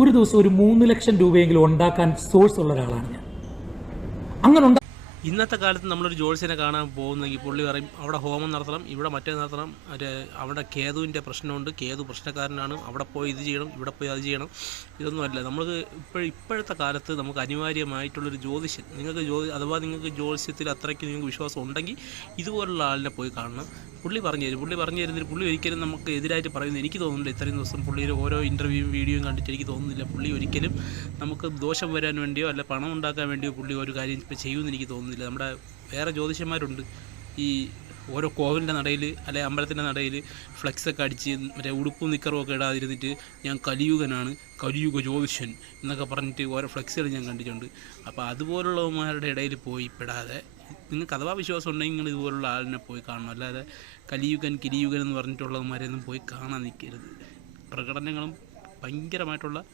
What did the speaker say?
ഒരു ദിവസം ഒരു 3 ലക്ഷം രൂപയെങ്കിലും ഉണ്ടാക്കാൻ സോഴ്സ് ഉള്ള ഒരാളാണ് ഞാൻ. അങ്ങനെ ഇന്നത്തെ കാലത്ത് നമ്മളൊരു ജ്യോത്സ്യനെ കാണാൻ പോകുന്നെങ്കിൽ പുള്ളി പറയും അവിടെ ഹോമം നടത്തണം, ഇവിടെ മറ്റേ നടത്തണം, അവിടെ കേതുവിൻ്റെ പ്രശ്നമുണ്ട്, കേതു പ്രശ്നക്കാരനാണ്, അവിടെ പോയി ഇത് ചെയ്യണം, ഇവിടെ പോയി അത് ചെയ്യണം. ഇതൊന്നുമല്ല. നമുക്ക് ഇപ്പോഴത്തെ കാലത്ത് നമുക്ക് അനിവാര്യമായിട്ടുള്ളൊരു ജ്യോതിഷൻ, അഥവാ നിങ്ങൾക്ക് ജ്യോത്സ്യത്തിൽ അത്രയ്ക്ക് നിങ്ങൾക്ക് വിശ്വാസം ഉണ്ടെങ്കിൽ ഇതുപോലുള്ള ആളിനെ പോയി കാണണം. പുള്ളി പറഞ്ഞു തരുന്നതിൽ പുള്ളി ഒരിക്കലും നമുക്ക് എതിരായിട്ട് പറയുന്നത് എനിക്ക് തോന്നുന്നില്ല. ഇത്രയും ദിവസം പുള്ളിയുടെ ഓരോ ഇൻ്റർവ്യൂവും വീഡിയോയും കണ്ടിട്ട് എനിക്ക് തോന്നുന്നില്ല പുള്ളി ഒരിക്കലും നമുക്ക് ദോഷം വരാൻ വേണ്ടിയോ അല്ല പണം ഉണ്ടാക്കാൻ വേണ്ടിയോ പുള്ളി ഒരു കാര്യം ഇപ്പോൾ ചെയ്യുമെന്ന് എനിക്ക് തോന്നുന്നില്ല. നമ്മുടെ വേറെ ജ്യോതിഷന്മാരുണ്ട്, ഈ ഓരോ കോവിലിൻ്റെ നടയിൽ അല്ലെ അമ്പലത്തിൻ്റെ നടയിൽ ഫ്ലെക്സൊക്കെ അടിച്ച് മറ്റേ ഉടുപ്പും നിക്കറും ഒക്കെ ഇടാതിരുന്നിട്ട് ഞാൻ കലിയുഗനാണ്, കലിയുഗ ജ്യോതിഷൻ എന്നൊക്കെ പറഞ്ഞിട്ട് ഓരോ ഫ്ലെക്സുകൾ ഞാൻ കണ്ടിട്ടുണ്ട്. അപ്പോൾ അതുപോലുള്ളവന്മാരുടെ ഇടയിൽ പോയി പെടാതെ നിങ്ങൾക്ക് അഥവാ വിശ്വാസം ഉണ്ടെങ്കിൽ നിങ്ങൾ ഇതുപോലുള്ള ആളിനെ പോയി കാണണം. അല്ലാതെ കിരിയുഗൻ എന്ന് പറഞ്ഞിട്ടുള്ളവന്മാരെയൊന്നും പോയി കാണാൻ നിൽക്കരുത്. പ്രകടനങ്ങളും ഭയങ്കരമായിട്ടുള്ള